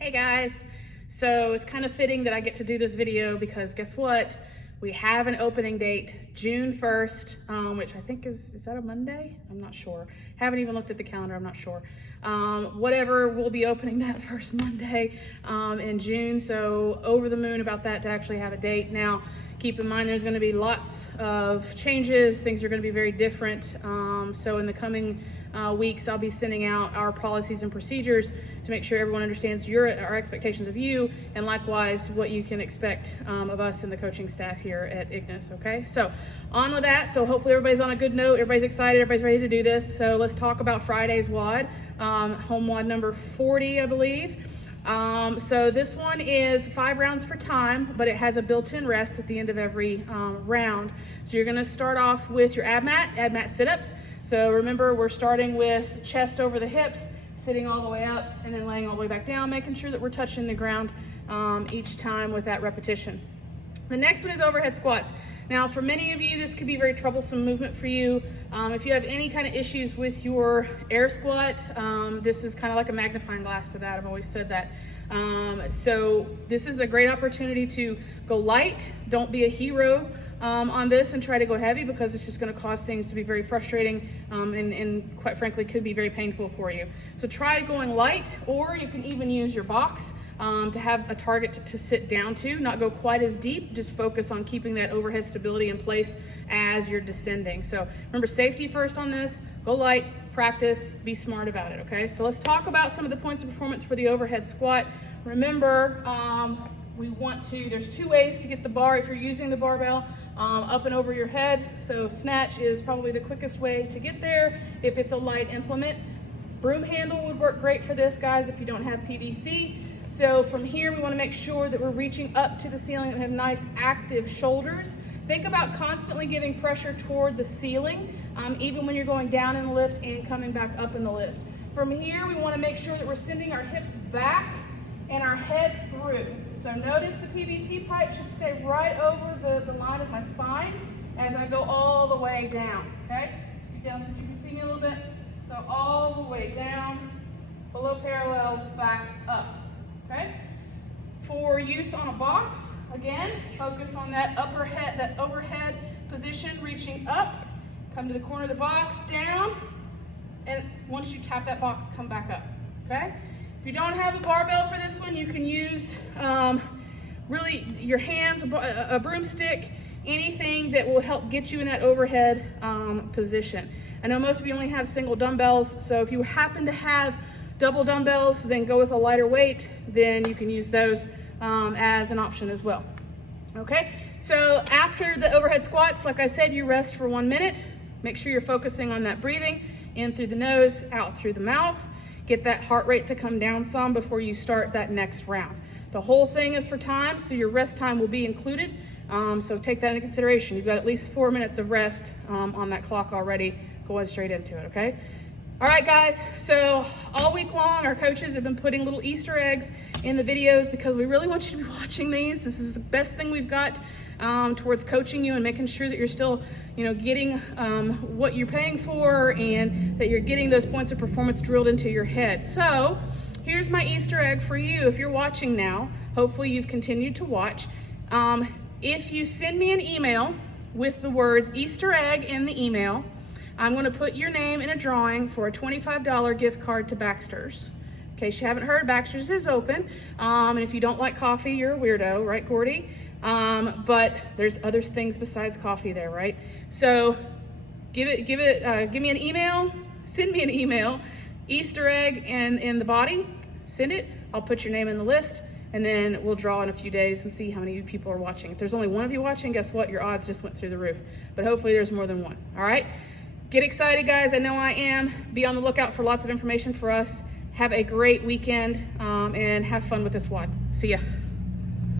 Hey guys, so it's kind of fitting that I get to do this video because guess what? We have an opening date, June 1st, which I think is that a Monday? I'm not sure. Haven't even looked at the calendar, I'm not sure. Whatever, we'll be opening that first Monday in June, so over the moon about that to actually have a date. Now, keep in mind there's gonna be lots of changes, things are gonna be very different. So in the coming weeks, I'll be sending out our policies and procedures to make sure everyone understands our expectations of you, and likewise what you can expect of us and the coaching staff here at Ignis, okay? So on with that. So hopefully everybody's on a good note, everybody's excited, everybody's ready to do this. So let's talk about Friday's WOD, home WOD number 40, I believe. So this one is 5 rounds for time, but it has a built-in rest at the end of every round. So you're gonna start off with your ab mat sit-ups. So remember, we're starting with chest over the hips, sitting all the way up, and then laying all the way back down, making sure that we're touching the ground each time with that repetition. The next one is overhead squats. Now, for many of you, this could be very troublesome movement for you. If you have any kind of issues with your air squat, this is kind of like a magnifying glass to that. I've always said that. So this is a great opportunity to go light. Don't be a hero on this and try to go heavy, because it's just going to cause things to be very frustrating and quite frankly could be very painful for you. So try going light, or you can even use your box to have a target to sit down to, not go quite as deep, just focus on keeping that overhead stability in place as you're descending. So remember, safety first on this, go light, practice, be smart about it, okay? So let's talk about some of the points of performance for the overhead squat. Remember, there's 2 ways to get the bar if you're using the barbell, up and over your head. So snatch is probably the quickest way to get there if it's a light implement. Broom handle would work great for this, guys, if you don't have PVC. So from here, we want to make sure that we're reaching up to the ceiling and have nice active shoulders. Think about constantly giving pressure toward the ceiling, even when you're going down in the lift and coming back up in the lift. From here, we want to make sure that we're sending our hips back and our head through. So notice the PVC pipe should stay right over the line of my spine as I go all the way down, okay? Scoot down so you can see me a little bit. So all the way down, below parallel, back up, okay? For use on a box, again, focus on that overhead position, reaching up, come to the corner of the box, down, and once you tap that box, come back up, okay? If you don't have a barbell for this one, you can use really your hands, a broomstick, anything that will help get you in that overhead position. I know most of you only have single dumbbells, so if you happen to have double dumbbells, then go with a lighter weight, then you can use those as an option as well. Okay, so after the overhead squats, like I said, you rest for 1 minute. Make sure you're focusing on that breathing, in through the nose, out through the mouth. Get that heart rate to come down some before you start that next round. The whole thing is for time, so your rest time will be included. So take that into consideration. You've got at least 4 minutes of rest on that clock already, going straight into it, okay? All right, guys, so all week long, our coaches have been putting little Easter eggs in the videos because we really want you to be watching these. This is the best thing we've got towards coaching you and making sure that you're still, getting what you're paying for, and that you're getting those points of performance drilled into your head. So here's my Easter egg for you. If you're watching now, hopefully you've continued to watch. If you send me an email with the words Easter egg in the email, I'm going to put your name in a drawing for a $25 gift card to Baxter's. In case you haven't heard, Baxter's is open. And if you don't like coffee, you're a weirdo, right, Gordy? But there's other things besides coffee there, right? So give me an email, send me an email, Easter egg in the body, send it. I'll put your name in the list, and then we'll draw in a few days and see how many people are watching. If there's only one of you watching, guess what? Your odds just went through the roof. But hopefully there's more than one, all right? Get excited, guys. I know I am. Be on the lookout for lots of information for us. Have a great weekend and have fun with this WOD. See ya.